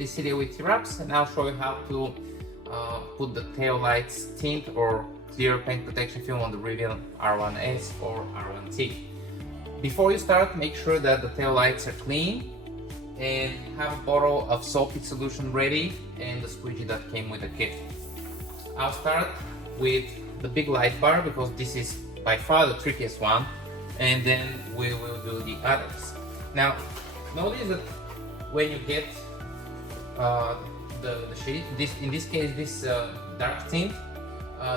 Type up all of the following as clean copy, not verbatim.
this Iliya with TWRAPS, and I'll show you how to put the tail lights tint or clear paint protection film on the Rivian R1S or R1T. Before you start, make sure that the tail lights are clean and have a bottle of soapy solution ready and the squeegee that came with the kit. I'll start with the big light bar because this is by far the trickiest one, and then we will do the others. Now, notice that when you get the sheet, in this case this dark tint,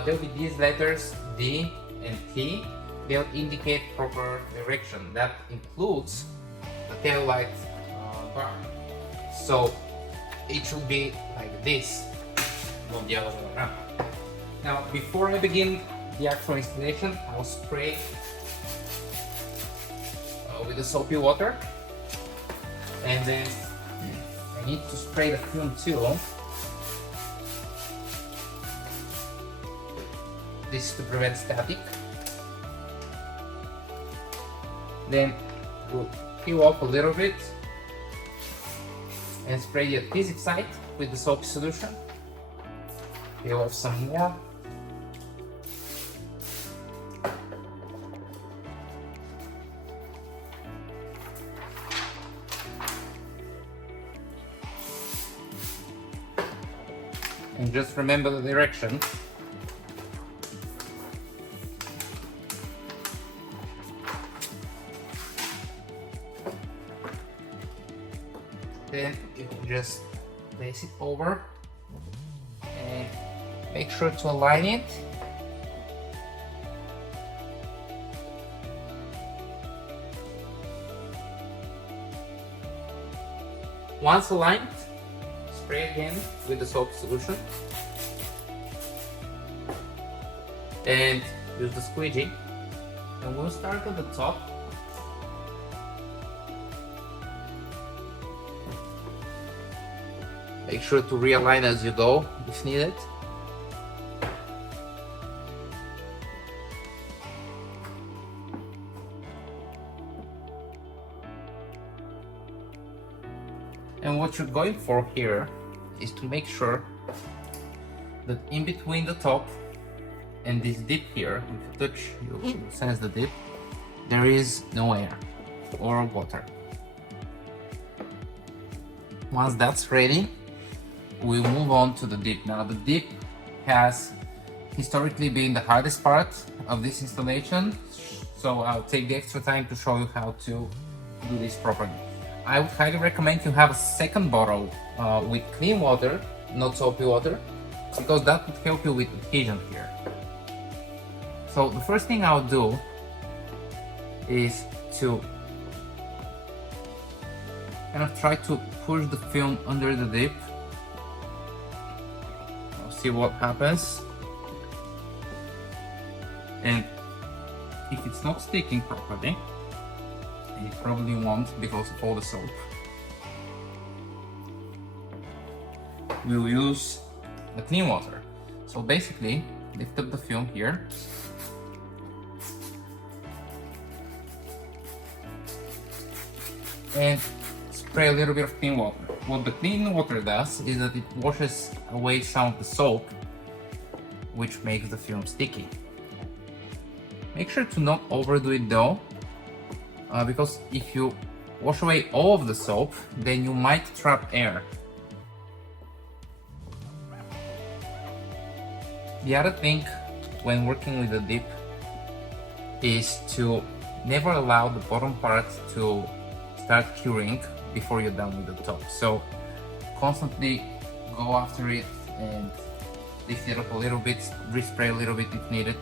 there will be these letters D and T. They'll indicate proper direction. That includes the tail light bar. So it should be like this, not the other way around. Now, before I begin the actual installation, I'll spray with the soapy water, and then I need to spray the film too. This is to prevent static. Then we'll peel off a little bit and spray the adhesive side with the soapy solution. Peel off some more. And just remember the direction. Then you can just place it over and make sure to align it. Once aligned, spray again with the soap solution and use the squeegee, and we'll start at the top. Make sure to realign as you go if needed. And what you're going for here is to make sure that in between the top and this dip here, if you touch, you'll sense the dip, there is no air or water. Once that's ready, we'll move on to the dip. Now, the dip has historically been the hardest part of this installation, so I'll take the extra time to show you how to do this properly. I would highly recommend you have a second bottle with clean water, not soapy water, because that would help you with adhesion here. So the first thing I'll do is to kind of try to push the film under the dip. I'll see what happens. And if it's not sticking properly, it probably won't because of all the soap, we'll use the clean water. So basically, lift up the film here, and spray a little bit of clean water. What the clean water does is that it washes away some of the soap, which makes the film sticky. Make sure to not overdo it though, because if you wash away all of the soap, then you might trap air. The other thing when working with the dip is to never allow the bottom part to start curing before you're done with the top. So constantly go after it and lift it up a little bit, respray a little bit if needed,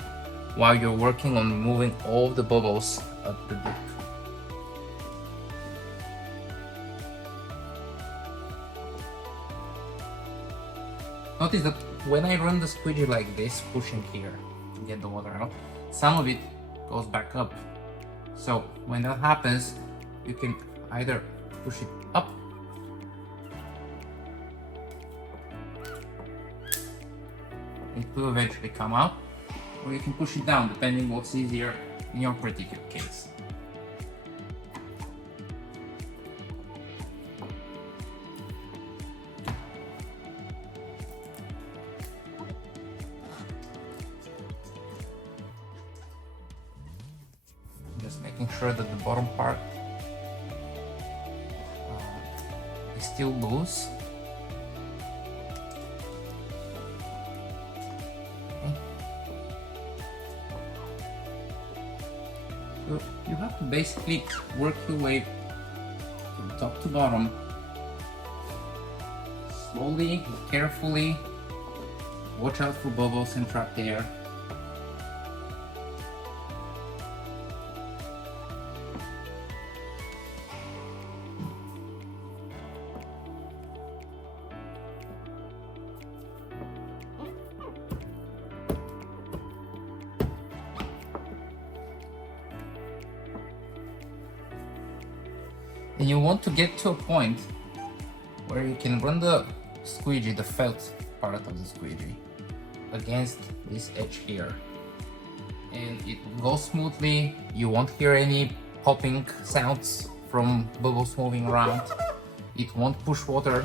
while you're working on removing all of the bubbles of the dip. Notice that when I run the squeegee like this, pushing here to get the water out, some of it goes back up. So when that happens, you can either push it up it will eventually come out, or you can push it down depending what's easier in your particular case. just making sure that the bottom part is still loose. Okay. So you have to basically work your way from top to bottom, slowly, carefully. Watch out for bubbles and trapped air. And you want to get to a point where you can run the squeegee, the felt part of the squeegee, against this edge here. And it will go smoothly. You won't hear any popping sounds from bubbles moving around. It won't push water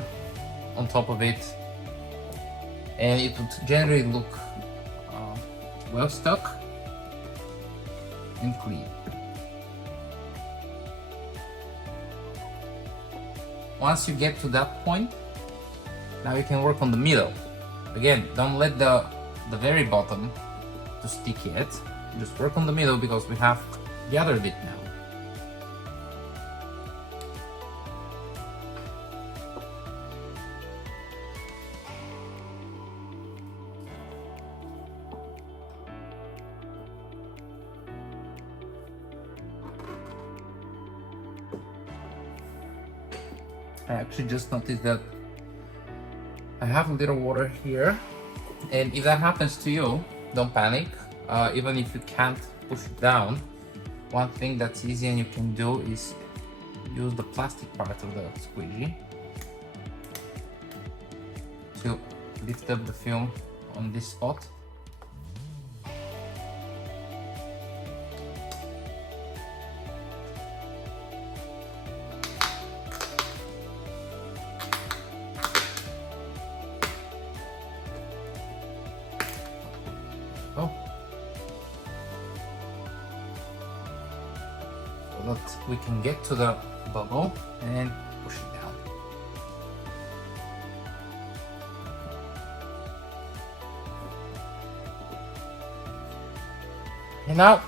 on top of it. And it would generally look well stuck and clean. Once you get to that point, now you can work on the middle. Again, don't let the very bottom to stick yet. Just work on the middle because we have the other bit now. I actually just noticed that I have a little water here, and if that happens to you, don't panic. Even if you can't push it down, one thing that's easy and you can do is use the plastic part of the squeegee to lift up the film on this spot. Oh. So that we can get to the bubble and push it down. And now,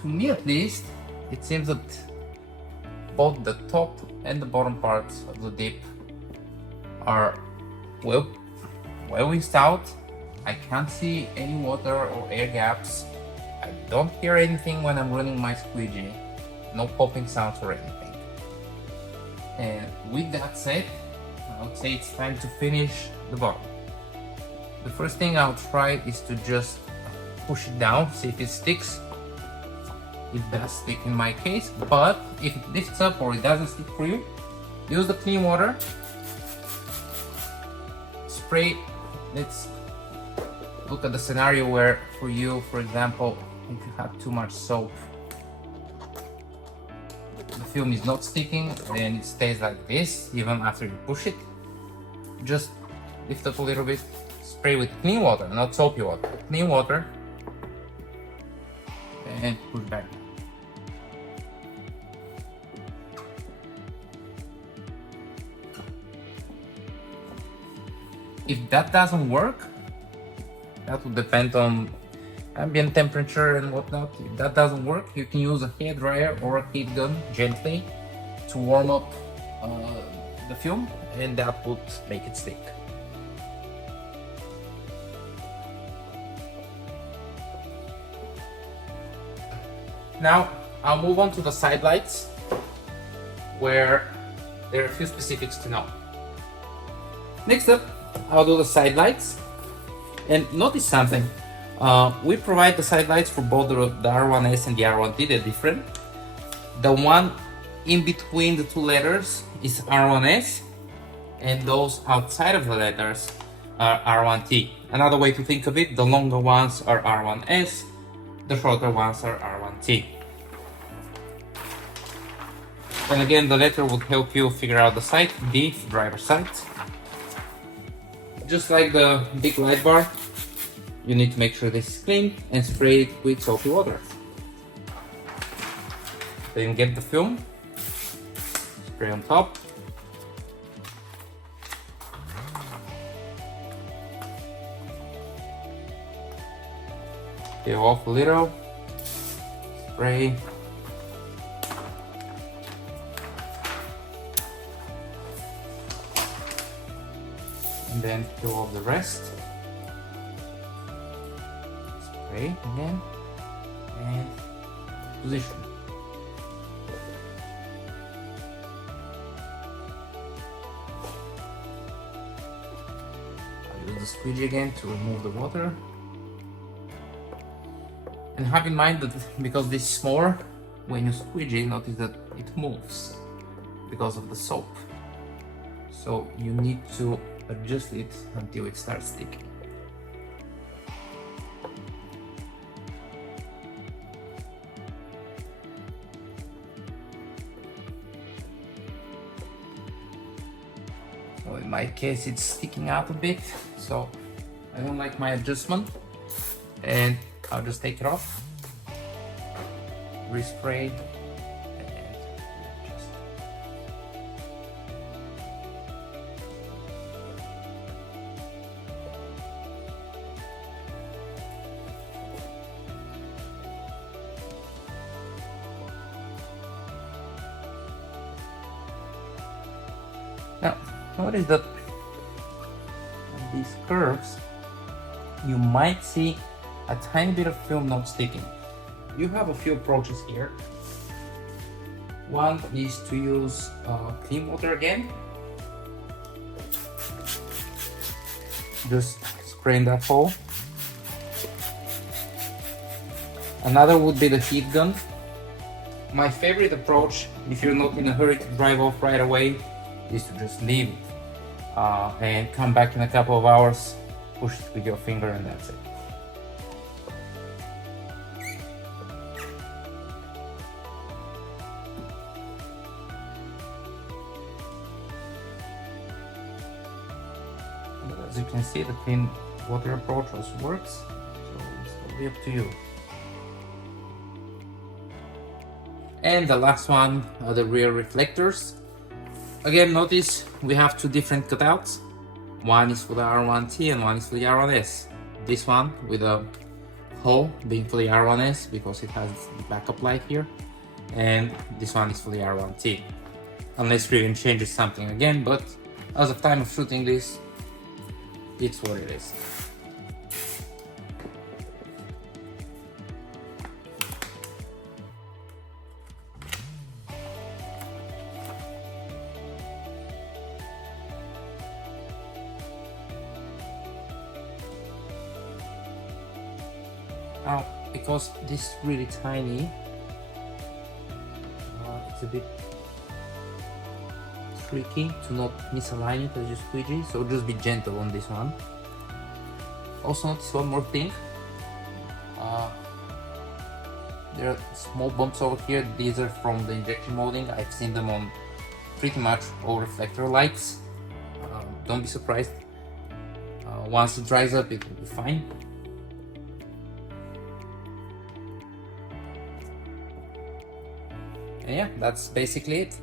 to me at least, it seems that both the top and the bottom parts of the dip are well rinsed out. I can't see any water or air gaps. I don't hear anything when I'm running my squeegee. No popping sounds or anything. And with that said, I would say it's time to finish the bottom. The first thing I'll try is to just push it down, see if it sticks. It does stick in my case, but if it lifts up or it doesn't stick for you, use the clean water. Spray. Let's look at the scenario where for you, for example, if you have too much soap, the film is not sticking, then it stays like this even after you push it. Just lift up a little bit, spray with clean water, not soapy water, clean water, and push back. If that doesn't work, that will depend on ambient temperature and whatnot. If that doesn't work, you can use a hair dryer or a heat gun gently to warm up the film, and that would make it stick. Now I'll move on to the side lights, where there are a few specifics to know. Next up, I'll do the side lights. And notice something, we provide the side lights for both the R1S and the R1T, they're different. The one in between the two letters is R1S, and those outside of the letters are R1T. Another way to think of it, the longer ones are R1S, the shorter ones are R1T. And again, the letter would help you figure out the side, D, driver side. Just like the big light bar, you need to make sure this is clean and spray it with soapy water. Then get the film, spray on top. Peel off a little, spray. And then peel off the rest. Spray again and position. I'll use the squeegee again to remove the water. And have in mind that because this is smaller, when you squeegee, notice that it moves because of the soap. So you need to adjust it until it starts sticking. So in my case it's sticking out a bit, so I don't like my adjustment, and I'll just take it off, respray, and just now notice that on these curves you might see a tiny bit of film not sticking. You have a few approaches here. One is to use clean water again. Just spray in that hole. Another would be the heat gun. My favorite approach, if you're not in a hurry to drive off right away, is to just leave it and come back in a couple of hours, push it with your finger, and that's it. As you can see, the clean water approach also works, so it's totally up to you. And the last one are the rear reflectors. Again, notice we have two different cutouts. One is for the R1T and one is for the R1S. This one with a hole being for the R1S because it has the backup light here, and this one is for the R1T. Unless Rivian changes something again, but as of time of shooting this, it's what it is. Now, because this is really tiny, it's a bit tricky to not misalign it as you squeegee, so just be gentle on this one. Also notice one more thing. There are small bumps over here. These are from the injection molding. I've seen them on pretty much all reflector lights. Don't be surprised. Once it dries up, it will be fine. And yeah, that's basically it.